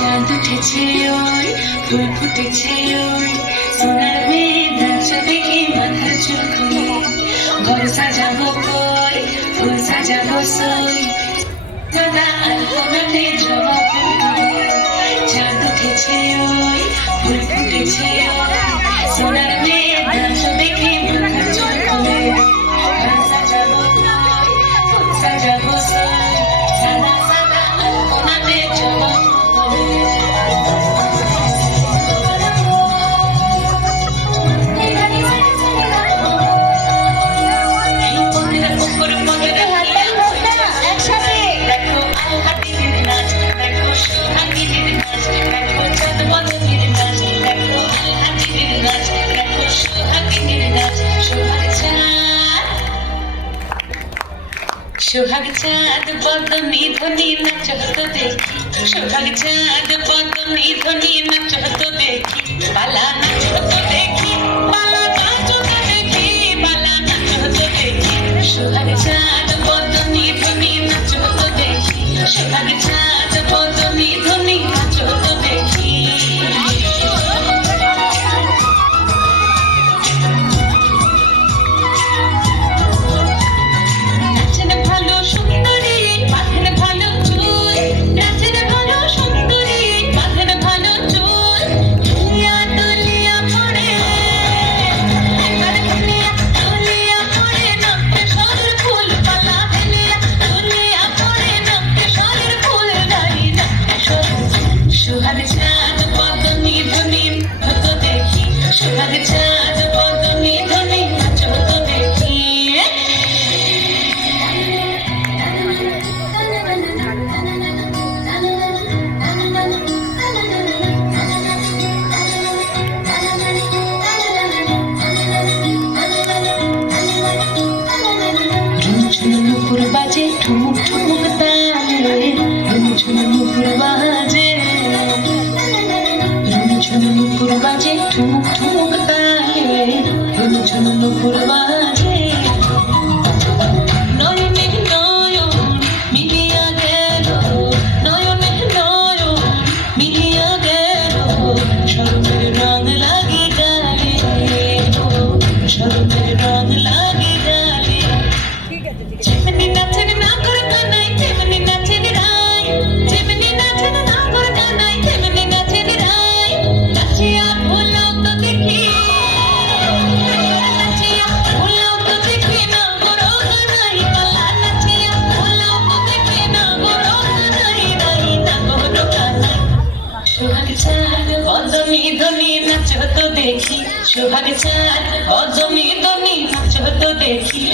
চাঁদ উঠেছে ওই ফুল ফুটেছে ওই সোনার মেয়ে নাচ দেখে মাথার চুল খুলে ঘর সাজাবো কই ফুল সাজাবো সই সাদা আলপনাতে জমা ফুল চাঁদ উঠেছে ওই ফুল ফুটেছে ওই সোনার মেয়ে নাচ দেখে মাথার চুল খুলে ঘর সাজাবো কই ফুল সাজাবো সই সাদা সাদা আলপনাতে জমা সোহাগ চাঁদ বদনি ধ্বনি নাচ হতো দেখি সোহাগ চাঁদ বদনি ধ্বনি নাচ হতো দেখি বালা নাচ হতো দেখি বালা নাচ হতো দেখি বালা নাচ হতো দেখি সোহাগ চাঁদ বদনি ধ্বনি নাচ হতো দেখি সোহাগ চাঁদ বদনি ধ্বনি নাচ হতো দেখি সোহাগ চাঁদ বদনি ধ্বনি হতো দেখি সোহাগ চাঁদ বদনি ধ্বনি নাচ হতো দেখি রুমঝুম নুপুর বাজে ঠুমুক ঠুমুক তালে রুমঝুম নুপুর বাজে নুপুর বাজে ঠুমুক ঠুমুক তালে রুমঝুম নুপুর বাজে নয়নে নয়ন মিলিয়া গেল নয়নে নয়ন মিলিয়া গেল শরমের রং লাগে গালে শরমের রং লাগে গালে যেমনি নাচেন না করে কানাই তেমনি নাচেন রাই যেমনি নাচেন না করে কানাই তেমনি নাচেন রাই নাচিয়া ভোলাও তো দেখি নাচিয়া ভোলাও তো দেখি না গরো কানাই পালা নাচিয়া ভোলাও তো দেখি না গরো কানাই নাই না গরো কানাই সোহাগ চাঁদ বদনি ধ্বনি নাচ হতো দেখি সোহাগ চাঁদ বদনি ধ্বনি নাচ হতো দেখি